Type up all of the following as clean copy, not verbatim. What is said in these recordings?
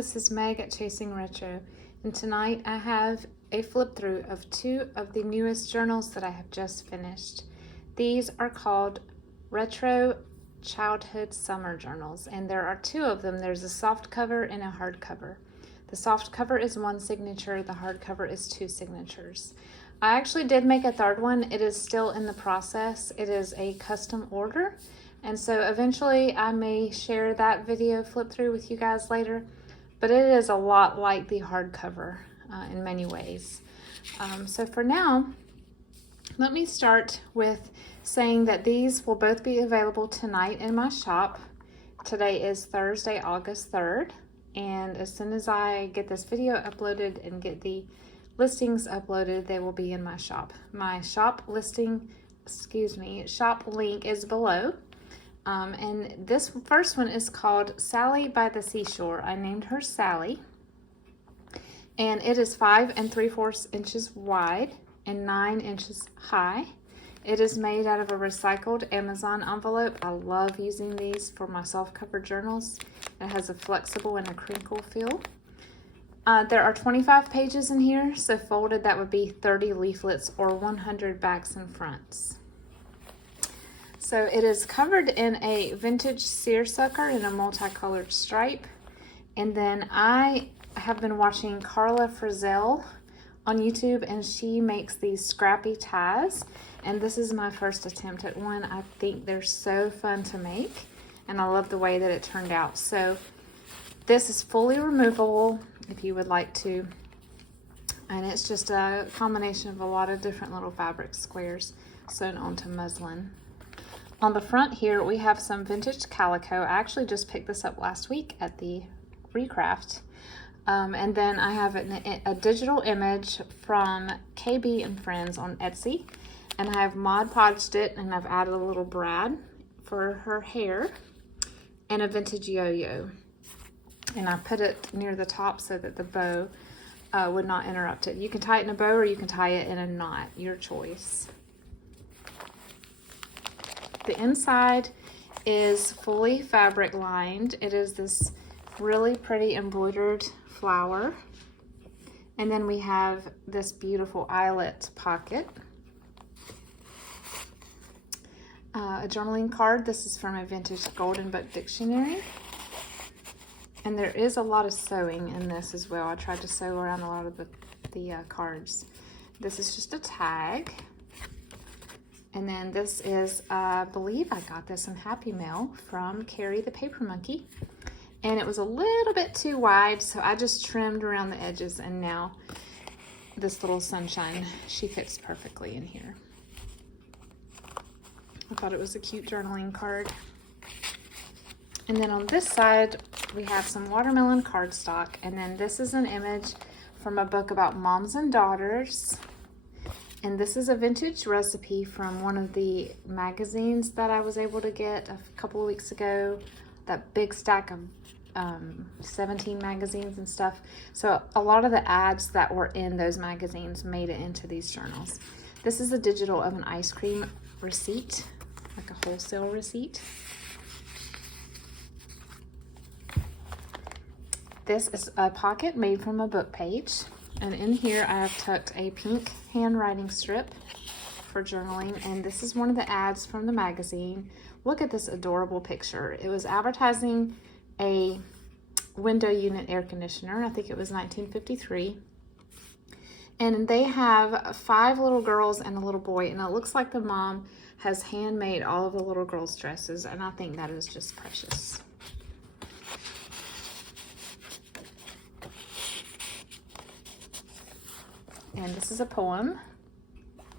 this is Meg at Chasing Retro, and tonight I have a flip through of two of the newest journals that I have just finished. These are called Retro Childhood Summer Journals, and there are two of them. There's a soft cover and a hard cover. The soft cover is one signature, the hard cover is two signatures. I actually did make a third one. It is still in the process. It is a custom order, and so eventually I may share that video flip through with you guys later, but it is a lot like the hardcover in many ways. So for now, let me start with saying that these will both be available tonight in my shop. Today is Thursday, August 3rd, and as soon as I get this video uploaded and get the listings uploaded, they will be in my shop. My shop shop link is below. And this first one is called Sally by the Seashore. I named her Sally, and it is 5 3/4 inches wide and 9 inches high. It is made out of a recycled Amazon envelope. I love using these for my soft-cover journals. It has a flexible and a crinkle feel. There are 25 pages in here, so folded that would be 30 leaflets or 100 backs and fronts. So it is covered in a vintage seersucker in a multicolored stripe. And then I have been watching Carla Frizzell on YouTube, and she makes these scrappy ties. And this is my first attempt at one. I think they're so fun to make, and I love the way that it turned out. So this is fully removable if you would like to. And it's just a combination of a lot of different little fabric squares sewn onto muslin. On the front here, we have some vintage calico. I actually just picked this up last week at the Recraft. And then I have a digital image from KBandFriends on Etsy. And I have Mod Podged it, and I've added a little brad for her hair and a vintage yo-yo. And I put it near the top so that the bow would not interrupt it. You can tie it in a bow or you can tie it in a knot, your choice. The inside is fully fabric lined. It is this really pretty embroidered flower. And then we have this beautiful eyelet pocket. A journaling card. This is from a vintage Golden Book dictionary. And there is a lot of sewing in this as well. I tried to sew around a lot of the cards. This is just a tag. And then this is, I believe I got this in Happy Mail from Carrie the Paper Monkey. And it was a little bit too wide, so I just trimmed around the edges, and now this little sunshine, she fits perfectly in here. I thought it was a cute journaling card. And then on this side, we have some watermelon cardstock. And then this is an image from a book about moms and daughters. And this is a vintage recipe from one of the magazines that I was able to get a couple of weeks ago. That big stack of 17 magazines and stuff. So a lot of the ads that were in those magazines made it into these journals. This is a digital of an ice cream receipt, like a wholesale receipt. This is a pocket made from a book page. And in here I have tucked a pink handwriting strip for journaling. And this is one of the ads from the magazine. Look at this adorable picture. It was advertising a window unit air conditioner. I think it was 1953. And they have 5 little girls and a little boy. And it looks like the mom has handmade all of the little girls' dresses. And I think that is just precious. And this is a poem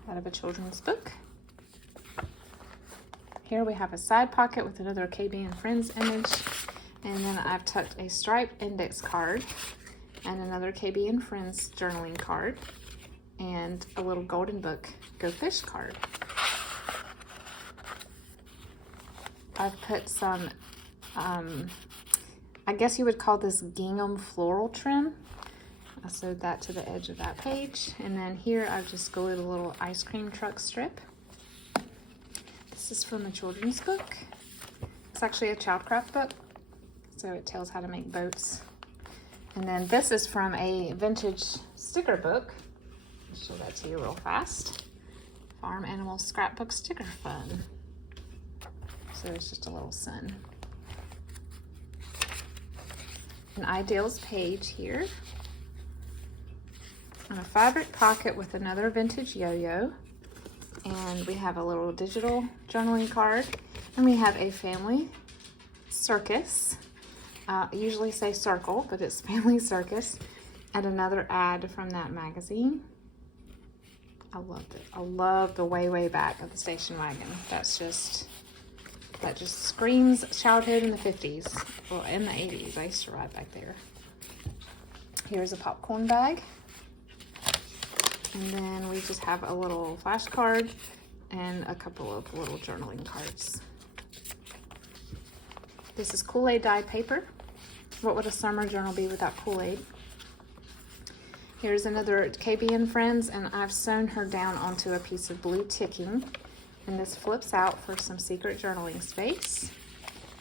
out of a children's book. Here we have a side pocket with another KBandFriends image. And then I've tucked a striped index card and another KBandFriends journaling card and a little Golden Book Go Fish card. I've put some, I guess you would call this gingham floral trim. I sewed that to the edge of that page. And then here I've just glued a little ice cream truck strip. This is from a children's book. It's actually a childcraft book. So it tells how to make boats And then this is from a vintage sticker book. I'll show that to you real fast. Farm Animal Scrapbook Sticker Fun. So there's just a little sun. An Ideals page here. And a fabric pocket with another vintage yo-yo. And we have a little digital journaling card. And we have a family circus. I usually say circle, but it's family circus. And another ad from that magazine. I love it. I love the way back of the station wagon. That just screams childhood in the 50s. Well, in the 80s. I used to ride back there. Here's a popcorn bag. And then we just have a little flashcard and a couple of little journaling cards. This is Kool-Aid dyed paper. What would a summer journal be without Kool-Aid? Here's another KBandFriends, and I've sewn her down onto a piece of blue ticking. And this flips out for some secret journaling space.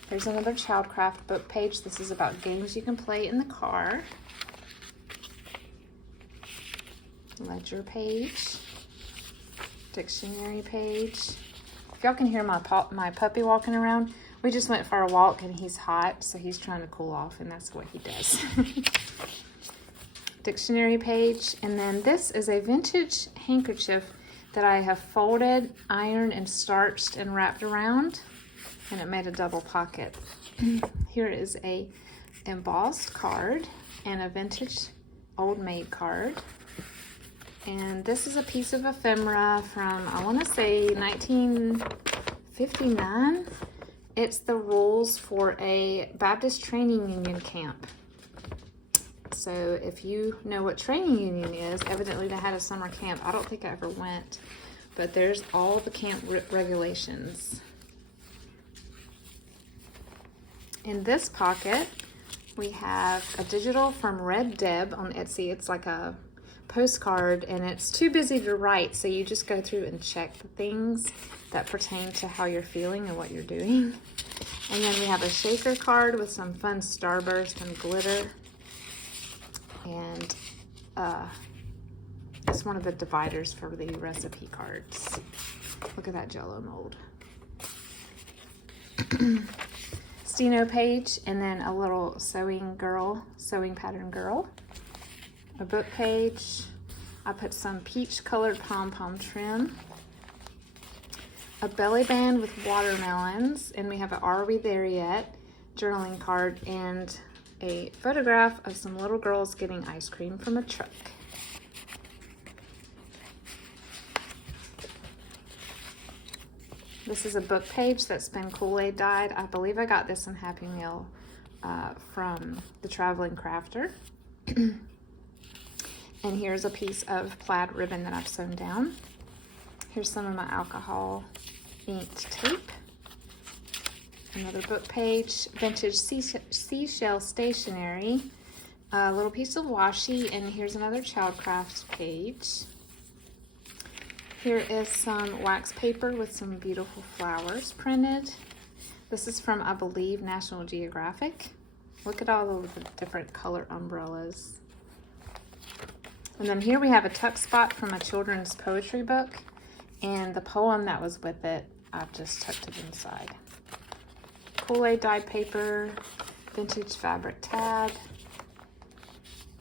Here's another Childcraft book page. This is about games you can play in the car. Ledger page. Dictionary page. If y'all can hear my puppy walking around, we just went for a walk and he's hot, so he's trying to cool off, and that's what he does. Dictionary page. And then this is a vintage handkerchief that I have folded, ironed, and starched and wrapped around, and it made a double pocket. Here is a embossed card and a vintage Old Maid card. And this is a piece of ephemera from, I want to say, 1959. It's the rules for a Baptist training union camp. So if you know what training union is, evidently they had a summer camp. I don't think I ever went, but there's all the camp regulations. In this pocket, we have a digital from RedDeb on Etsy. It's like a postcard, and it's too busy to write, so you just go through and check the things that pertain to how you're feeling and what you're doing. And then we have a shaker card with some fun starburst and glitter. And it's one of the dividers for the recipe cards. Look at that Jell-O mold. Steno page, and then a little sewing pattern girl. A book page. I put some peach colored pom-pom trim. A belly band with watermelons, and we have an Are We There Yet journaling card, and a photograph of some little girls getting ice cream from a truck. This is a book page that's been Kool-Aid dyed. I believe I got this in Happy Meal from the Traveling Crafter. And here's a piece of plaid ribbon that I've sewn down. Here's some of my alcohol inked tape. Another book page, vintage seashell stationery, a little piece of washi, and here's another Childcraft page. Here is some wax paper with some beautiful flowers printed. This is from, I believe, National Geographic. Look at all of the different color umbrellas. And then here we have a tuck spot from a children's poetry book, and the poem that was with it, I've just tucked it inside. Kool-Aid dyed paper, vintage fabric tab,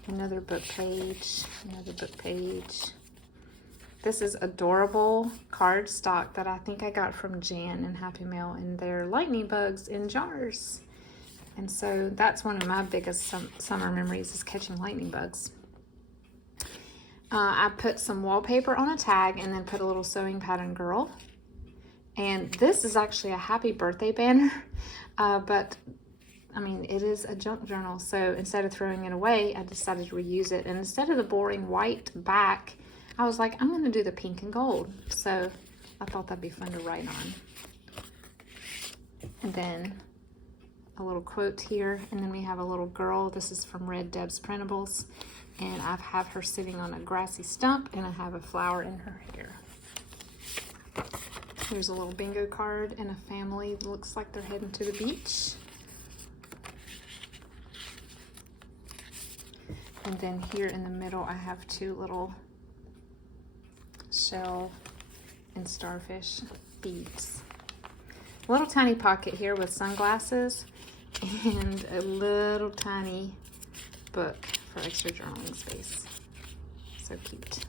another book page, another book page. This is adorable cardstock that I think I got from Jan in Happy Mail, and they're lightning bugs in jars. And so that's one of my biggest summer memories, is catching lightning bugs. I put some wallpaper on a tag and then put a little sewing pattern girl. And this is actually a happy birthday banner, but I mean, it is a junk journal. So instead of throwing it away, I decided to reuse it. And instead of the boring white back, I was like, I'm going to do the pink and gold. So I thought that'd be fun to write on. And then a little quote here. And then we have a little girl. This is from RedDeb's Printables. And I have her sitting on a grassy stump, and I have a flower in her hair. Here's a little bingo card and a family. Looks like they're heading to the beach. And then here in the middle, I have two little shell and starfish beads. A little tiny pocket here with sunglasses and a little tiny book for extra journaling space. So cute.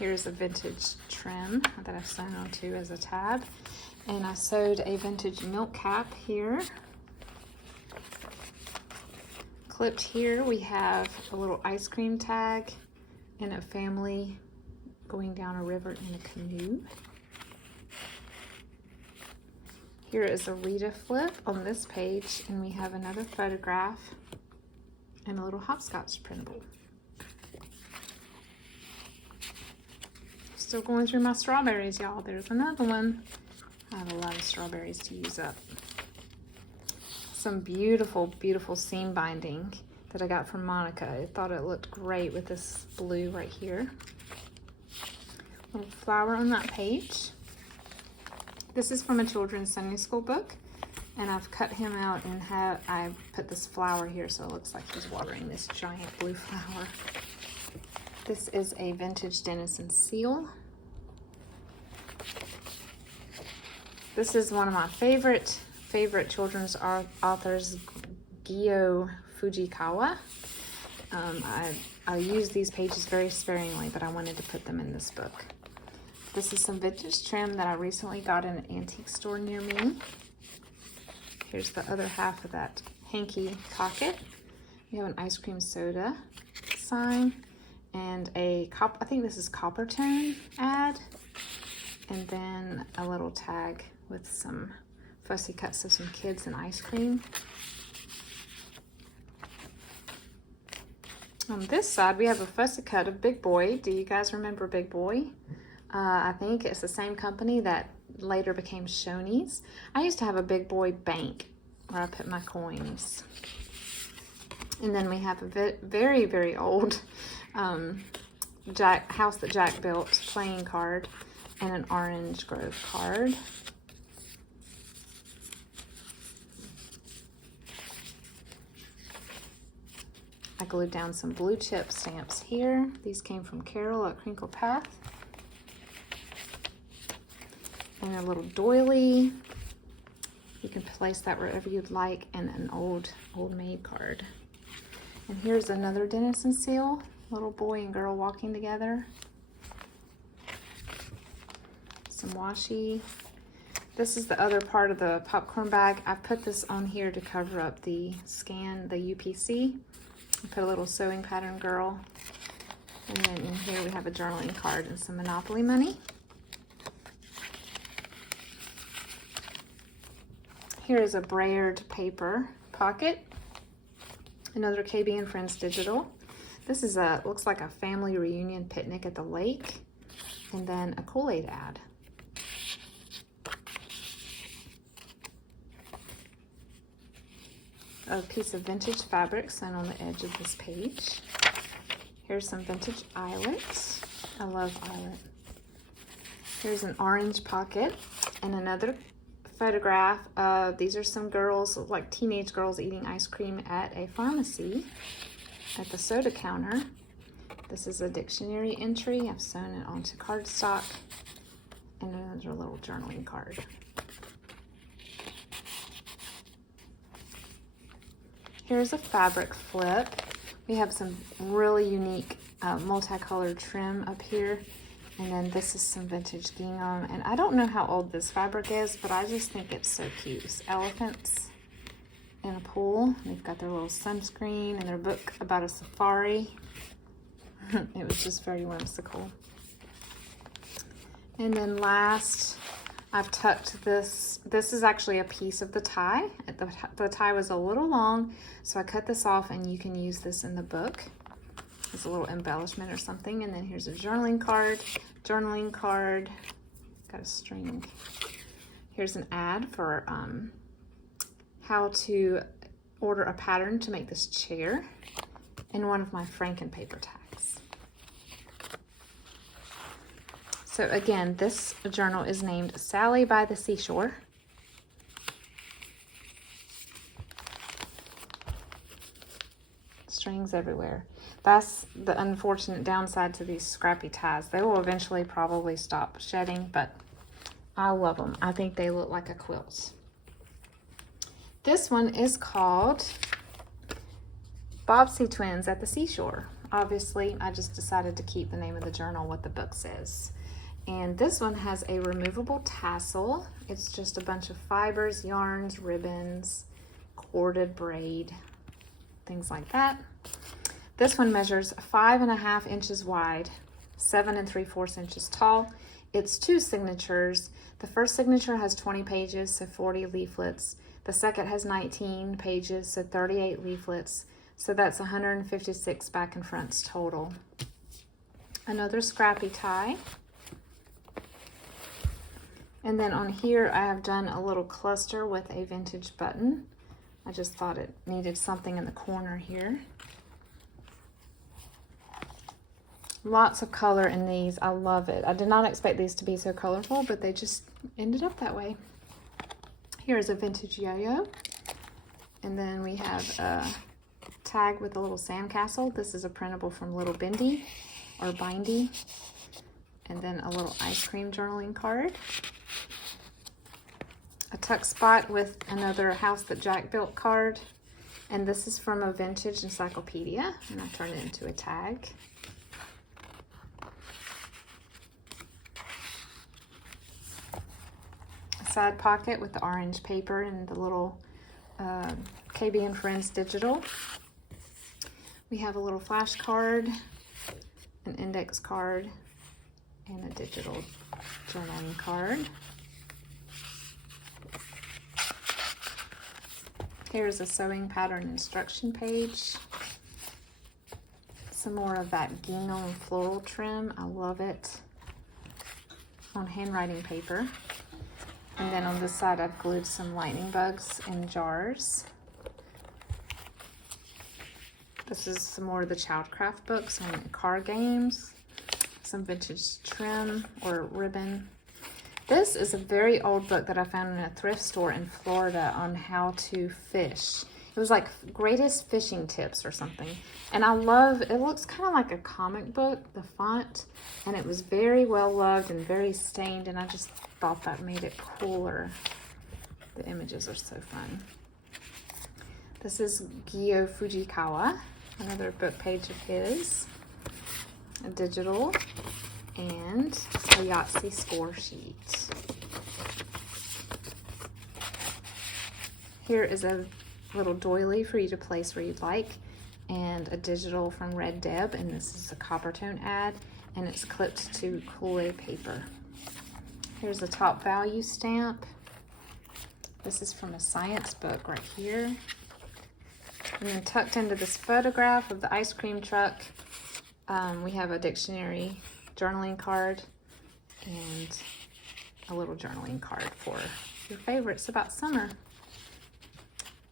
Here's a vintage trim that I've sewn onto as a tab. And I sewed a vintage milk cap here. Clipped here, we have a little ice cream tag and a family going down a river in a canoe. Here is a Rita flip on this page, and we have another photograph and a little hopscotch printable. Still going through my strawberries, y'all. There's another one. I have a lot of strawberries to use up. Some beautiful, beautiful seam binding that I got from Monica. I thought it looked great with this blue right here. Little flower on that page. This is from a children's Sunday school book, and I've cut him out and I put this flower here so it looks like he's watering this giant blue flower. This is a vintage Denison seal. This is one of my favorite children's authors, Gyo Fujikawa. I use these pages very sparingly, but I wanted to put them in this book. This is some vintage trim that I recently got in an antique store near me. Here's the other half of that hanky pocket. We have an ice cream soda sign and I think this is copper tone ad, and then a little tag with some fussy cuts of some kids and ice cream. On this side, we have a fussy cut of Big Boy. Do you guys remember Big Boy? I think it's the same company that later became Shoney's. I used to have a Big Boy bank where I put my coins. And then we have a very, very old House That Jack Built playing card and an Orange Grove card. I glued down some blue chip stamps here. These came from Carol at Crinkle Path. And a little doily. You can place that wherever you'd like, and an old maid card. And here's another Denison seal. Little boy and girl walking together. Some washi. This is the other part of the popcorn bag. I put this on here to cover up the scan, the UPC. I put a little sewing pattern girl. And then in here we have a journaling card and some Monopoly money. Here is a brayered paper pocket. Another KBandFriends digital. This is looks like a family reunion picnic at the lake. And then a Kool-Aid ad. A piece of vintage fabric sewn on the edge of this page. Here's some vintage eyelets. I love eyelet. Here's an orange pocket and another photograph of, these are some girls, like teenage girls, eating ice cream at a pharmacy at the soda counter. This is a dictionary entry. I've sewn it onto cardstock, and another little journaling card. Here's a fabric flip. We have some really unique multicolored trim up here. And then this is some vintage gingham. And I don't know how old this fabric is, but I just think it's so cute. It's elephants in a pool. They've got their little sunscreen and their book about a safari. It was just very whimsical. And then last, I've tucked this. This is actually a piece of the tie. The tie was a little long, so I cut this off, and you can use this in the book as a little embellishment or something. And then here's a journaling card. Got a string. Here's an ad for how to order a pattern to make this chair, and one of my Franken paper tags. So again, this journal is named Sally by the Seashore. strings everywhere. That's the unfortunate downside to these scrappy ties. They will eventually probably stop shedding, but I love them. I think they look like a quilt. This one is called Bobsy Twins at the Seashore. Obviously, I just decided to keep the name of the journal what the book says. And this one has a removable tassel. It's just a bunch of fibers, yarns, ribbons, corded braid, things like that. This one measures 5.5 inches wide, 7 3/4 inches tall. It's 2 signatures. The first signature has 20 pages, so 40 leaflets. The second has 19 pages, so 38 leaflets. So that's 156 back and fronts total. Another scrappy tie. And then on here, I have done a little cluster with a vintage button. I just thought it needed something in the corner here. Lots of color in these. I love it. I did not expect these to be so colorful, but they just ended up that way. Here's a vintage yo-yo. And then we have a tag with a little sandcastle. This is a printable from little Bindy or Bindy. And then a little ice cream journaling card. A tuck spot with another House That Jack Built card. And this is from a vintage encyclopedia. And I turned it into a tag. A side pocket with the orange paper and the little KBandFriends digital. We have a little flash card, an index card, and a digital journaling card. Here's a sewing pattern instruction page. Some more of that gingham floral trim. I love it. On handwriting paper. And then on this side, I've glued some lightning bugs in jars. This is some more of the Childcraft books on card games. Some vintage trim or ribbon. This is a very old book that I found in a thrift store in Florida on how to fish. It was like greatest fishing tips or something. And I love, it looks kind of like a comic book, the font. And it was very well loved and very stained. And I just thought that made it cooler. The images are so fun. This is Gyo Fujikawa, another book page of his. A digital and a Yahtzee score sheet. Here is a little doily for you to place where you'd like, and a digital from RedDeb, and this is a Coppertone ad, and it's clipped to Kool-Aid paper. Here's a top value stamp. This is from a science book right here. And then tucked into this photograph of the ice cream truck, we have a dictionary journaling card and a little journaling card for your favorites about summer.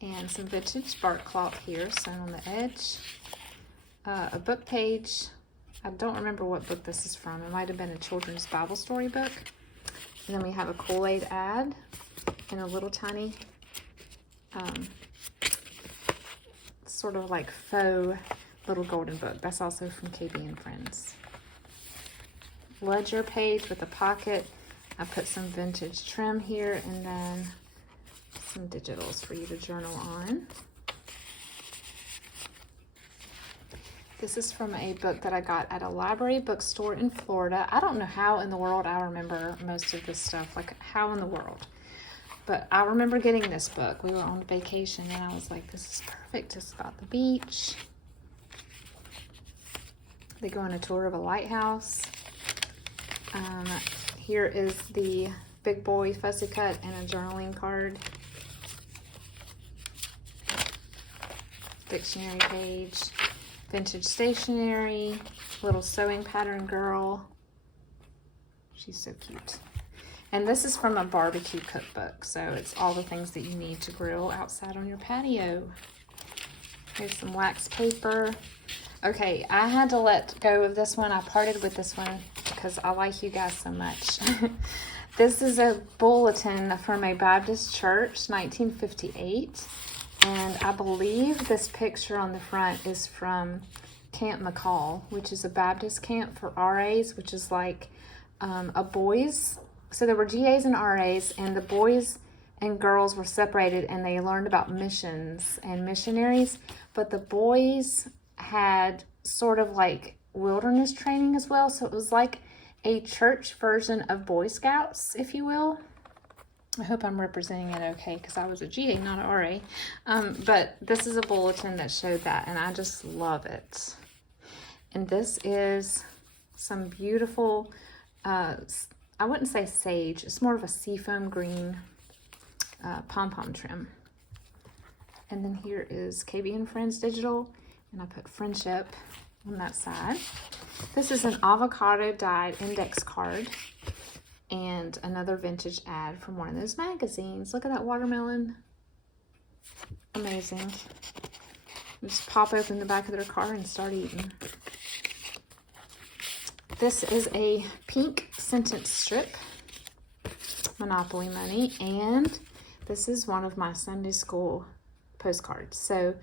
And some vintage bark cloth here sewn on the edge. A book page. I don't remember what book this is from. It might have been a children's Bible story book. And then we have a Kool-Aid ad and a little tiny sort of like faux little golden book. That's also from KBandFriends. Ledger page with a pocket. I put some vintage trim here and then some digitals for you to journal on. This is from a book that I got at a library bookstore in Florida. I don't know how in the world I remember most of this stuff, like how in the world. But I remember getting this book. We were on vacation and I was like, this is perfect. It's about the beach. They go on a tour of a lighthouse. Here is the Big Boy Fussy Cut and a journaling card. Dictionary page. Vintage stationery. Little sewing pattern girl. She's so cute. And this is from a barbecue cookbook. So it's all the things that you need to grill outside on your patio. Here's some wax paper. Okay, I had to let go of this one. I parted with this one because I like you guys so much. This is a bulletin from a Baptist church, 1958. And I believe this picture on the front is from Camp McCall, which is a Baptist camp for RAs, which is like a boys. So there were GAs and RAs, and the boys and girls were separated, and they learned about missions and missionaries. But the boys had sort of like wilderness training as well. So it was like a church version of Boy Scouts, if you will. I hope I'm representing it okay, because I was a GA, not an RA. But this is a bulletin that showed that, and I just love it. And this is some beautiful, I wouldn't say sage, it's more of a seafoam green pom-pom trim. And then here is KBandFriends Digital, and I put friendship on that side. This is an avocado dyed index card. And another vintage ad from one of those magazines. Look at that watermelon. Amazing. Just pop open the back of their car and start eating. This is a pink sentence strip. Monopoly money. And this is one of my Sunday school postcards. So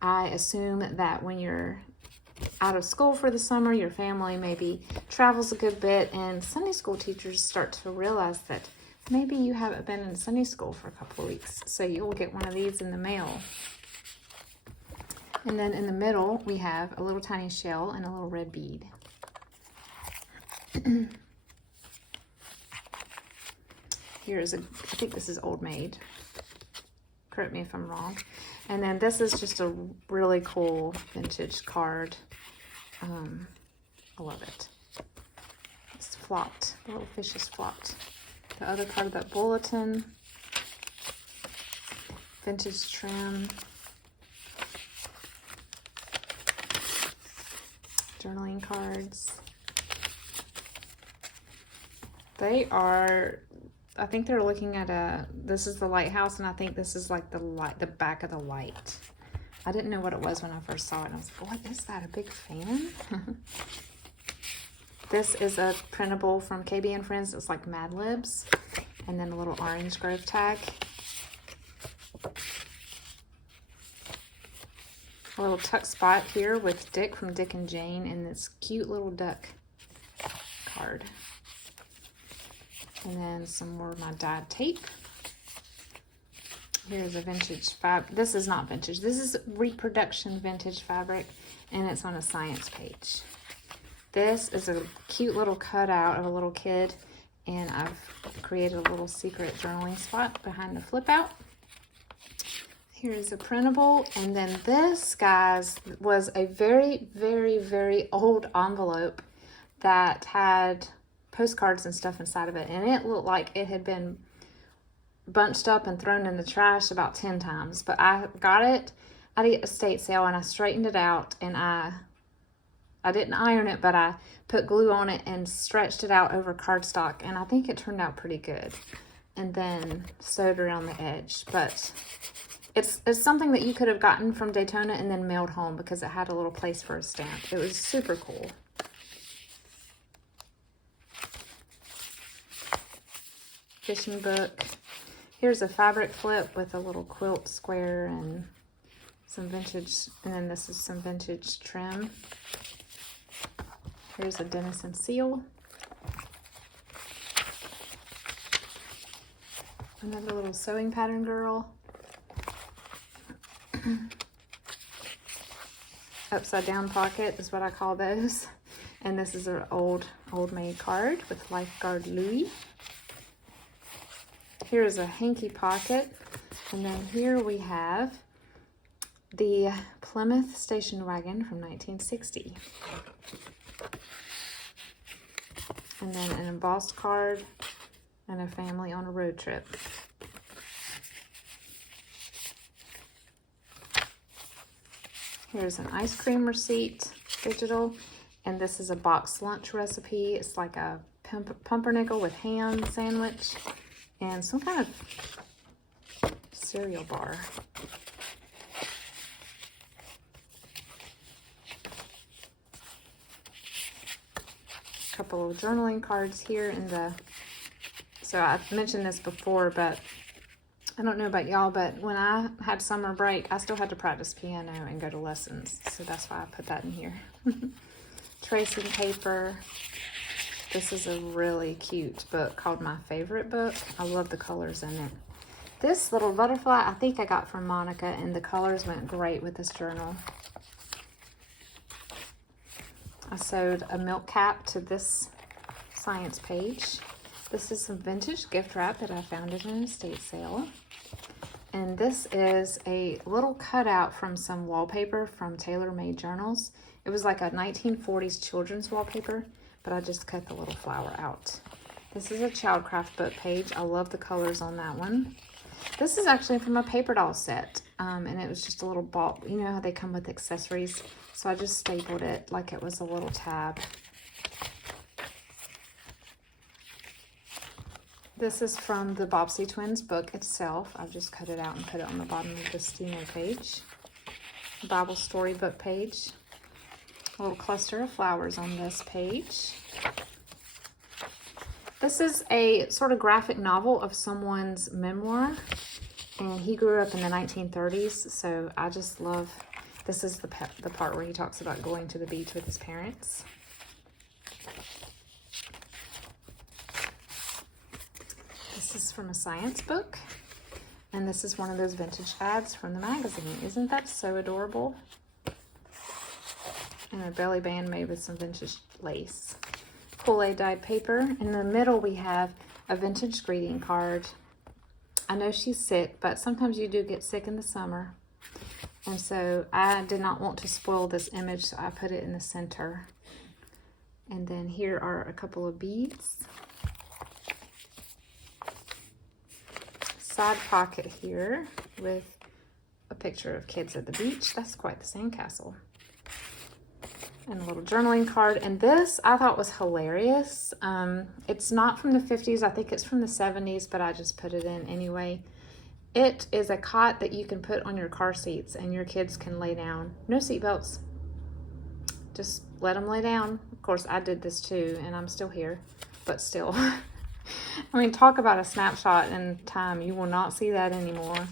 I assume that when you're out of school for the summer, your family maybe travels a good bit, and Sunday school teachers start to realize that maybe you haven't been in Sunday school for a couple of weeks, so you'll get one of these in the mail. And then in the middle we have a little tiny shell and a little red bead. Here is I think this is Old Maid, correct me if I'm wrong. And then this is just a really cool vintage card. I love it. It's flopped. The little fish is flopped. The other part of that bulletin. Vintage trim. Journaling cards. They are, I think they're looking at this is the lighthouse, and I think this is like the back of the light. I didn't know what it was when I first saw it, and I was like, what is that, a big fan? This is a printable from KBandFriends. It's like Mad Libs, and then a little orange grove tag. A little tuck spot here with Dick from Dick and Jane, and this cute little duck card. And then some more of my dyed tape. Here's a vintage fabric. This is not vintage. This is reproduction vintage fabric, and it's on a science page. This is a cute little cutout of a little kid, and I've created a little secret journaling spot behind the flip out. Here's a printable, and then this, guys, was a very, very, very old envelope that had postcards and stuff inside of it, and it looked like it had been bunched up and thrown in the trash about 10 times. But I got it at a estate sale, and I straightened it out, and I didn't iron it, but I put glue on it and stretched it out over cardstock, and I think it turned out pretty good. And then sewed around the edge. But it's something that you could have gotten from Daytona and then mailed home, because it had a little place for a stamp. It was super cool. Fishing book. Here's a fabric flip with a little quilt square and some vintage, and then this is some vintage trim. Here's a Denison seal. Another little sewing pattern girl. Upside down pocket is what I call those. And this is an old maid card with Lifeguard Louis. Here is a hanky pocket, and then here we have the Plymouth station wagon from 1960. And then an embossed card and a family on a road trip. Here's an ice cream receipt, digital, and this is a box lunch recipe. It's like a pumpernickel with ham sandwich and some kind of cereal bar. A couple of journaling cards here in the, so I've mentioned this before, but I don't know about y'all, but when I had summer break, I still had to practice piano and go to lessons. So that's why I put that in here. Tracing paper. This is a really cute book called My Favorite Book. I love the colors in it. This little butterfly, I think I got from Monica, and the colors went great with this journal. I sewed a milk cap to this science page. This is some vintage gift wrap that I found at an estate sale. And this is a little cutout from some wallpaper from TaylorMadeJournals. It was like a 1940s children's wallpaper, but I just cut the little flower out. This is a Childcraft book page. I love the colors on that one. This is actually from a paper doll set, and it was just a little ball. You know how they come with accessories? So I just stapled it like it was a little tab. This is from the Bobsy twins book itself. I've just cut it out and put it on the bottom of the steamer page. Bible storybook page. A little cluster of flowers on this page. This is a sort of graphic novel of someone's memoir, and he grew up in the 1930s, so I just love, this is the part where he talks about going to the beach with his parents. This is from a science book, and this is one of those vintage ads from the magazine. Isn't that so adorable? And a belly band made with some vintage lace. Kool-Aid dyed paper. In the middle we have a vintage greeting card. I know she's sick, but sometimes you do get sick in the summer. And so I did not want to spoil this image, so I put it in the center. And then here are a couple of beads. Side pocket here with a picture of kids at the beach. That's quite the sandcastle. And a little journaling card. And this I thought was hilarious. It's not from the 50s. I think it's from the 70s, but I just put it in anyway. It is a cot that you can put on your car seats and your kids can lay down. No seatbelts. Just let them lay down. Of course, I did this too, and I'm still here, but still. I mean, talk about a snapshot in time. You will not see that anymore.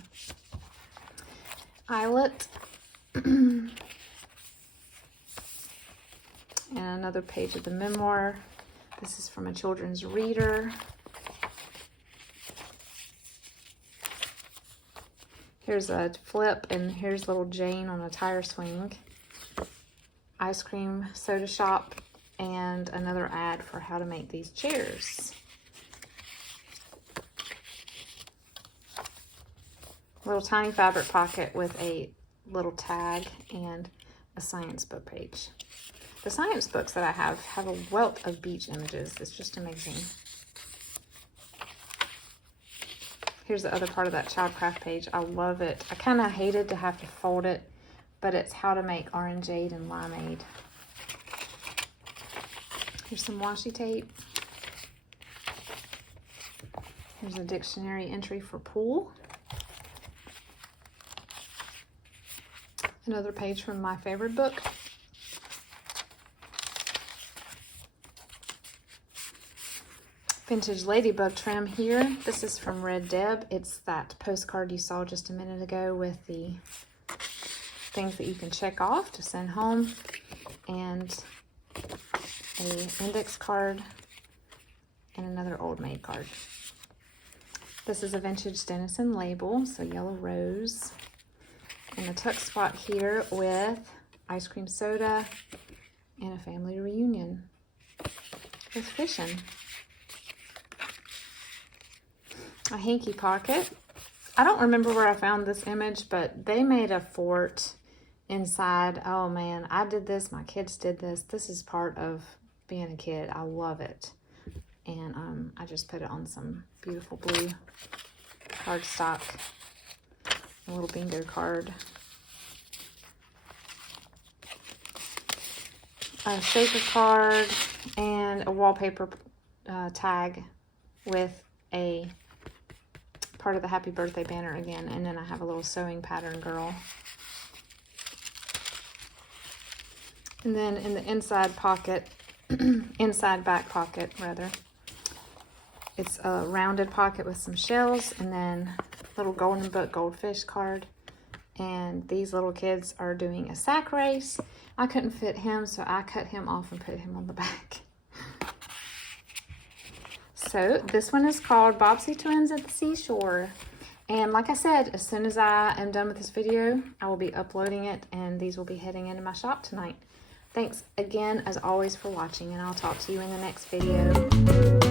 Eyelet. And another page of the memoir. This is from a children's reader. Here's a flip, and here's little Jane on a tire swing. Ice cream soda shop, and another ad for how to make these chairs. Little tiny fabric pocket with a little tag and a science book page. The science books that I have a wealth of beach images. It's just amazing. Here's the other part of that Childcraft page. I love it. I kind of hated to have to fold it, but it's how to make orangeade and limeade. Here's some washi tape. Here's a dictionary entry for pool. Another page from My Favorite Book. Vintage ladybug trim here. This is from RedDeb. It's that postcard you saw just a minute ago with the things that you can check off to send home, and an index card and another Old Maid card. This is a vintage Denison label, so yellow rose. And a tuck spot here with ice cream soda and a family reunion with fishing. A hanky pocket. I don't remember where I found this image, but they made a fort inside. Oh man, I did this. My kids did this. This is part of being a kid. I love it. And I just put it on some beautiful blue cardstock. A little bingo card. A shaker card and a wallpaper tag with a part of the happy birthday banner again, and then I have a little sewing pattern girl. And then in the inside pocket, inside back pocket rather, it's a rounded pocket with some shells, and then little golden book goldfish card. And these little kids are doing a sack race. I couldn't fit him, so I cut him off and put him on the back. So this one is called Bobsy Twins at the Seashore. And like I said, as soon as I am done with this video, I will be uploading it, and these will be heading into my shop tonight. Thanks again, as always, for watching, and I'll talk to you in the next video.